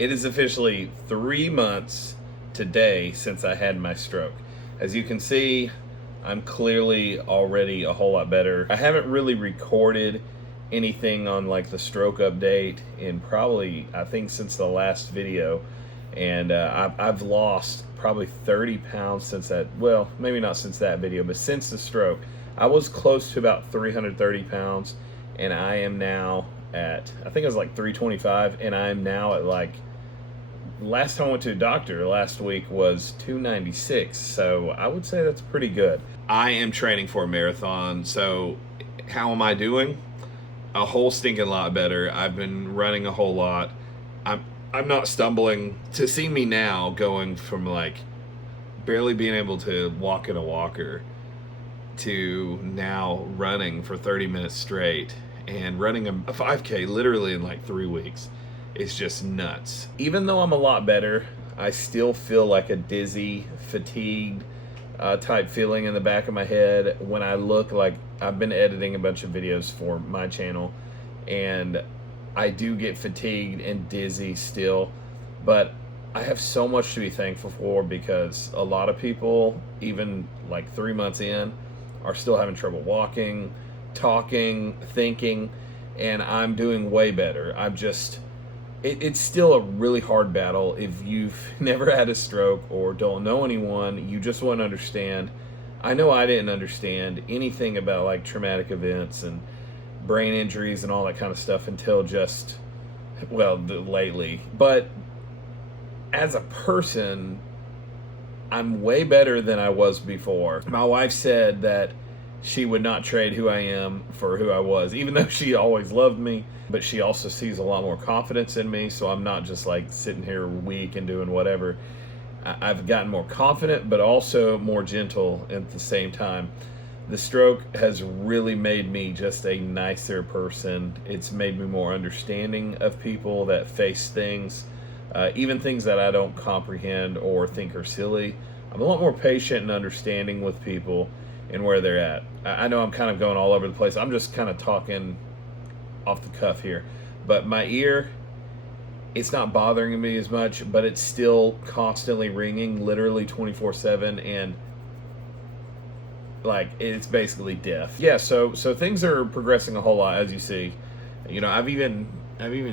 It is officially 3 months today since I had my stroke. As you can see, I'm clearly already a whole lot better. I haven't really recorded anything on like the stroke update in probably, I think, since the last video. And I've lost probably 30 pounds since that. Well, maybe not since that video, but since the stroke. I was close to about 330 pounds, and I am now at, I think it was like 325, and I'm now at like, last time I went to a doctor last week was 296, so I would say that's pretty good. I am training for a marathon, so how am I doing? A whole stinking lot better. I've been running a whole lot. I'm not stumbling. To see me now going from like barely being able to walk in a walker to now running for 30 minutes straight and running a 5K literally in like 3 weeks. It's just nuts. Even though I'm a lot better, I still feel like a dizzy, fatigued type feeling in the back of my head when I look. Like, I've been editing a bunch of videos for my channel, and I do get fatigued and dizzy still, but I have so much to be thankful for, because a lot of people, even like 3 months in, are still having trouble walking, talking, thinking, and I'm doing way better. It's still a really hard battle. If you've never had a stroke or don't know anyone, you just won't understand. I know I didn't understand anything about like traumatic events and brain injuries and all that kind of stuff until just, well, lately. But as a person, I'm way better than I was before. My wife said that she would not trade who I am for who I was, even though she always loved me, but she also sees a lot more confidence in me, so I'm not just like sitting here weak and doing whatever. I've gotten more confident, but also more gentle at the same time. The stroke has really made me just a nicer person. It's made me more understanding of people that face things, even things that I don't comprehend or think are silly. I'm a lot more patient and understanding with people and where they're at. I know I'm kind of going all over the place. I'm just kind of talking off the cuff here. But my ear, it's not bothering me as much, but it's still constantly ringing, literally 24/7, and like it's basically deaf. Yeah, so things are progressing a whole lot, as you see. You know, I've even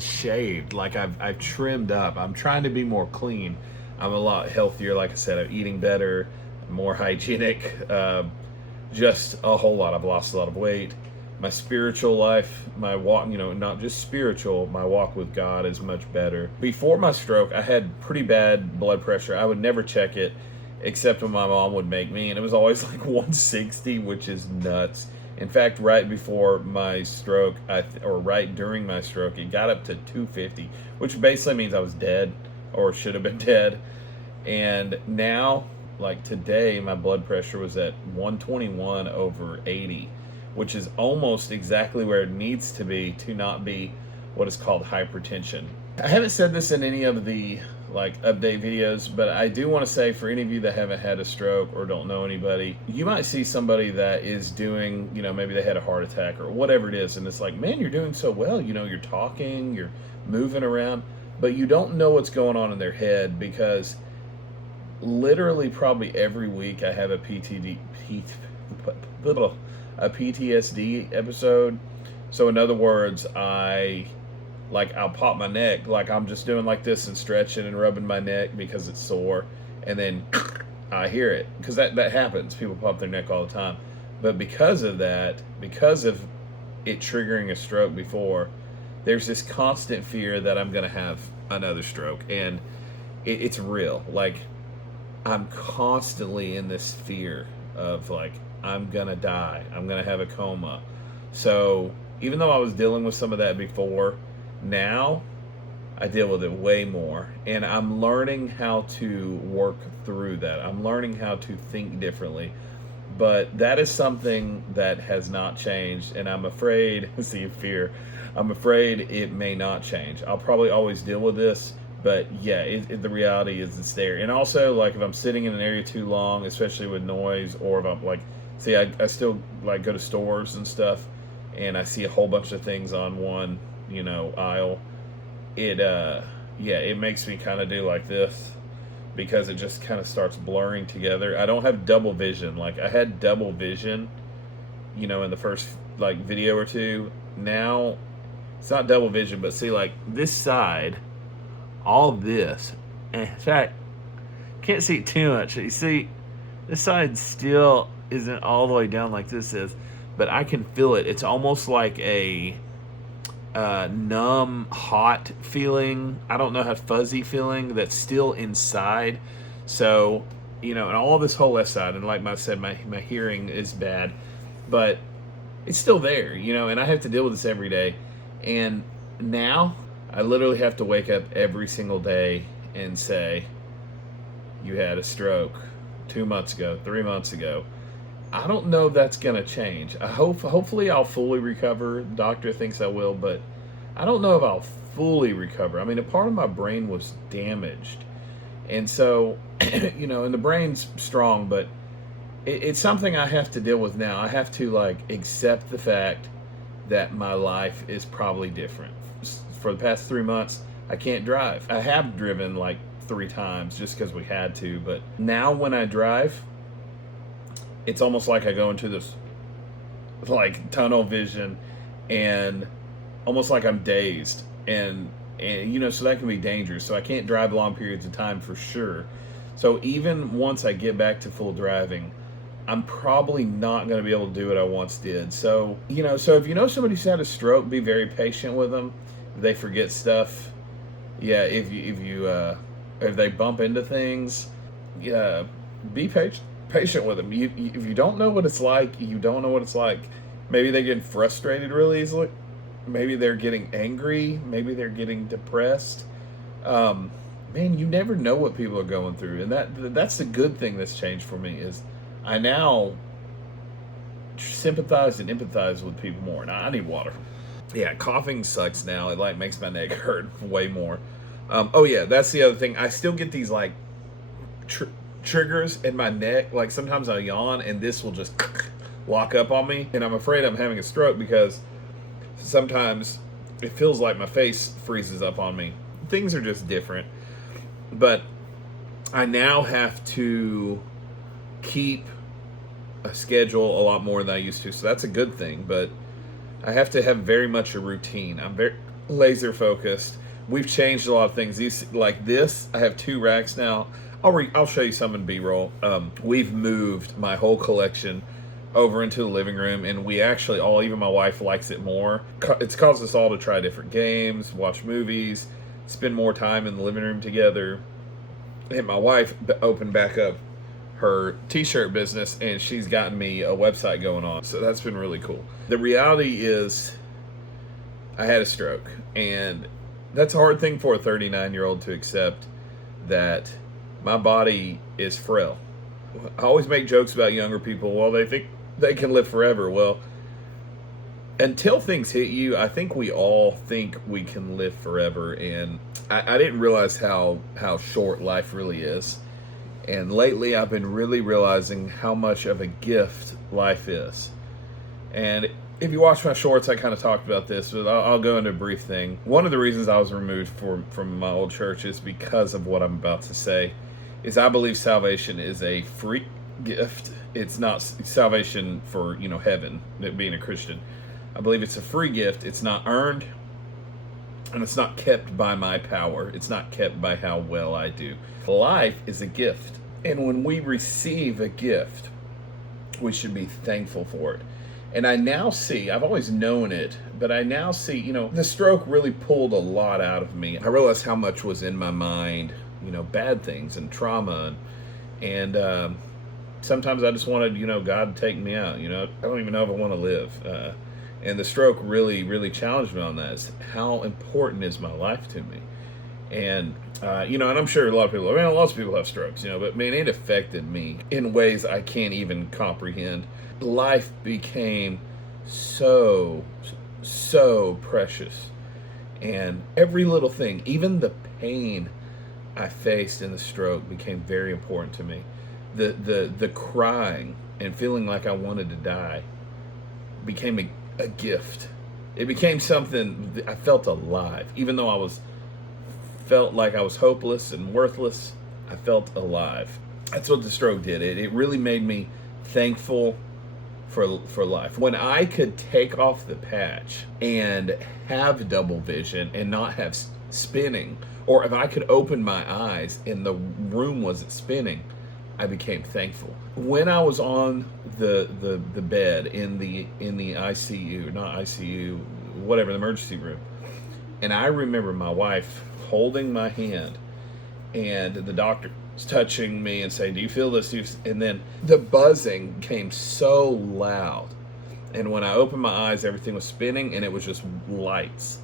shaved. Like I've trimmed up. I'm trying to be more clean. I'm a lot healthier. Like I said, I'm eating better, more hygienic. Just a whole lot. I've lost a lot of weight. My spiritual life, my walk, you know, not just spiritual, my walk with God is much better. Before my stroke, I had pretty bad blood pressure. I would never check it except when my mom would make me, and it was always like 160, which is nuts. In fact, right before my stroke, or right during my stroke, it got up to 250, which basically means I was dead, or should have been dead. And now, like today, my blood pressure was at 121/80, which is almost exactly where it needs to be to not be what is called hypertension. I haven't said this in any of the like update videos, but I do want to say, for any of you that haven't had a stroke or don't know anybody, you might see somebody that is doing, you know, maybe they had a heart attack or whatever it is, and it's like, man, you're doing so well, you know, you're talking, you're moving around, but you don't know what's going on in their head, because literally probably every week I have a PTSD episode. So in other words, I'll pop my neck, like I'm just doing like this and stretching and rubbing my neck because it's sore, and then I hear it, because that happens. People pop their neck all the time. But because of that, because of it triggering a stroke before, there's this constant fear that I'm gonna have another stroke, and it's real. Like, I'm constantly in this fear of like, I'm gonna die, I'm gonna have a coma. So even though I was dealing with some of that before, now I deal with it way more, and I'm learning how to work through that. I'm learning how to think differently, but that is something that has not changed, and I'm afraid, see, fear, I'm afraid it may not change. I'll probably always deal with this, but yeah, the reality is it's there. And also, like, if I'm sitting in an area too long, especially with noise, or if I'm like, see, I still like go to stores and stuff, and I see a whole bunch of things on one, you know, aisle. yeah, it makes me kind of do like this because it just kind of starts blurring together. I don't have double vision. Like I had double vision, in the first like video or two. Now it's not double vision, but see, like this side, all this. In fact, can't see it too much. You see, this side still isn't all the way down like this is, but I can feel it. It's almost like a numb, hot feeling. I don't know how fuzzy feeling that's still inside. So, and all this whole left side, and like I said, my hearing is bad, but it's still there, and I have to deal with this every day. And now I literally have to wake up every single day and say, you had a stroke 2 months ago, 3 months ago. I don't know if that's going to change. Hopefully I'll fully recover. The doctor thinks I will, but I don't know if I'll fully recover. I mean, a part of my brain was damaged. And so, and the brain's strong, but it's something I have to deal with now. I have to accept the fact that my life is probably different. For the past 3 months, I can't drive. I have driven 3 times just because we had to, but now when I drive, it's almost like I go into this tunnel vision and almost like I'm dazed, and so that can be dangerous. So I can't drive long periods of time for sure. So even once I get back to full driving, I'm probably not going to be able to do what I once did. So so if somebody's had a stroke, be very patient with them. If they forget stuff, yeah, if they bump into things, yeah, be patient with them. If you don't know what it's like, you don't know what it's like. Maybe they're getting frustrated really easily. Maybe they're getting angry. Maybe they're getting depressed. Man, you never know what people are going through, and that's the good thing that's changed for me is I now sympathize and empathize with people more. Now I need water. Yeah, coughing sucks now. It makes my neck hurt way more. Oh yeah, that's the other thing. I still get these triggers in my neck. Sometimes I yawn and this will just lock up on me, and I'm afraid I'm having a stroke because sometimes it feels like my face freezes up on me. Things are just different, but I now have to keep a schedule a lot more than I used to, so that's a good thing. But I have to have very much a routine. I'm very laser focused. We've changed a lot of things. These this, I have 2 racks now. I'll show you some in B-roll. We've moved my whole collection over into the living room, and we actually even my wife likes it more. It's caused us all to try different games, watch movies, spend more time in the living room together. And my wife opened back up her t-shirt business, and she's gotten me a website going on, so that's been really cool. The reality is I had a stroke, and that's a hard thing for a 39-year-old to accept, that my body is frail. I always make jokes about younger people. Well, they think they can live forever. Well, until things hit you, I think we all think we can live forever, and I didn't realize how short life really is. And lately I've been really realizing how much of a gift life is. And if you watch my shorts, I kind of talked about this, but I'll go into a brief thing. One of the reasons I was removed from my old church is because of what I'm about to say. Is I believe salvation is a free gift. It's not salvation for heaven, being a Christian. I believe it's a free gift. It's not earned, and it's not kept by my power. It's not kept by how well I do. Life is a gift, and when we receive a gift, we should be thankful for it. And I now see, I've always known it, but I now see, the stroke really pulled a lot out of me. I realized how much was in my mind, bad things and trauma, and sometimes I just wanted, God to take me out. I don't even know if I want to live. And the stroke really, really challenged me on that. Is how important is my life to me? And, and I'm sure a lot of people have strokes, but man, it affected me in ways I can't even comprehend. Life became so precious. And every little thing, even the pain I faced in the stroke, became very important to me. The crying and feeling like I wanted to die became a gift. It became something. I felt alive, even though I was felt like I was hopeless and worthless, I felt alive. That's what the stroke did. It really made me thankful for life. When I could take off the patch and have double vision and not have spinning, or if I could open my eyes and the room wasn't spinning, I became thankful. When I was on the bed in the ICU, not ICU, whatever, the emergency room, and I remember my wife holding my hand and the doctor was touching me and saying, "Do you feel this?" And then the buzzing came so loud. And when I opened my eyes, everything was spinning and it was just lights.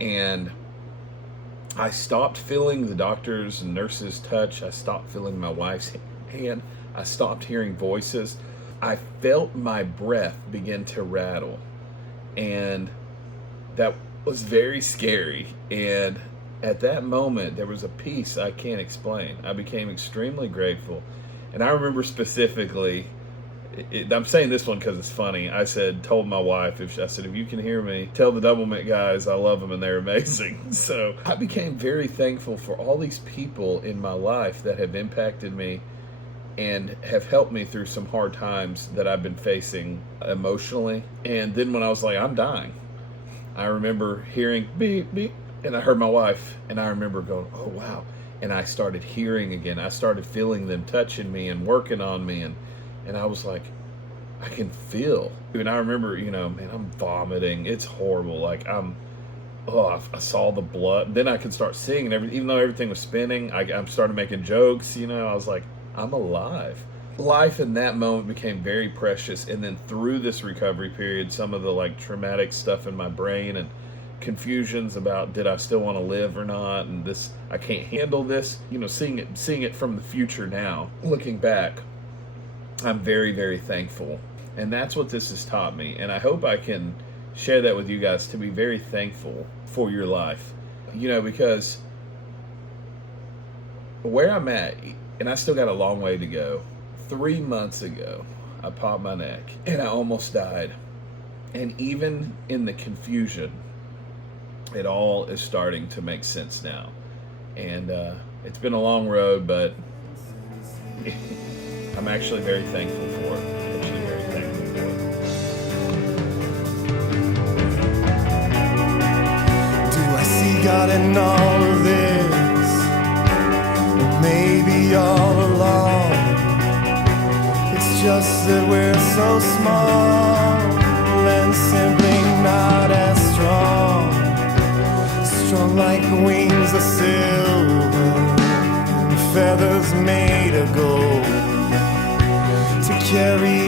And I stopped feeling the doctor's and nurse's touch. I stopped feeling my wife's hand. I stopped hearing voices. I felt my breath begin to rattle. And that was very scary. And at that moment, there was a peace I can't explain. I became extremely grateful. And I remember specifically, I'm saying this one because it's funny. I told my wife, if you can hear me, tell the Double Mint guys I love them and they're amazing. So I became very thankful for all these people in my life that have impacted me and have helped me through some hard times that I've been facing emotionally. And then when I was like, I'm dying, I remember hearing beep, beep, and I heard my wife, and I remember going, oh, wow. And I started hearing again. I started feeling them touching me and working on me, and I was like, I can feel. And I remember, man, I'm vomiting. It's horrible. Like, I saw the blood. Then I could start seeing, and even though everything was spinning, I started making jokes, I was like, I'm alive. Life in that moment became very precious. And then through this recovery period, some of the traumatic stuff in my brain and confusions about did I still want to live or not, and this, I can't handle this, seeing it from the future now, looking back, I'm very, very thankful. And that's what this has taught me. And I hope I can share that with you guys, to be very thankful for your life, because where I'm at, and I still got a long way to go. 3 months ago, I popped my neck and I almost died. And even in the confusion, it all is starting to make sense now. And it's been a long road, but I'm actually very thankful for it. Actually very thankful for it. Do I see God in all of this? Or maybe all along, it's just that we're so small and simply not as strong. Strong like wings of silver, feathers made of gold, to carry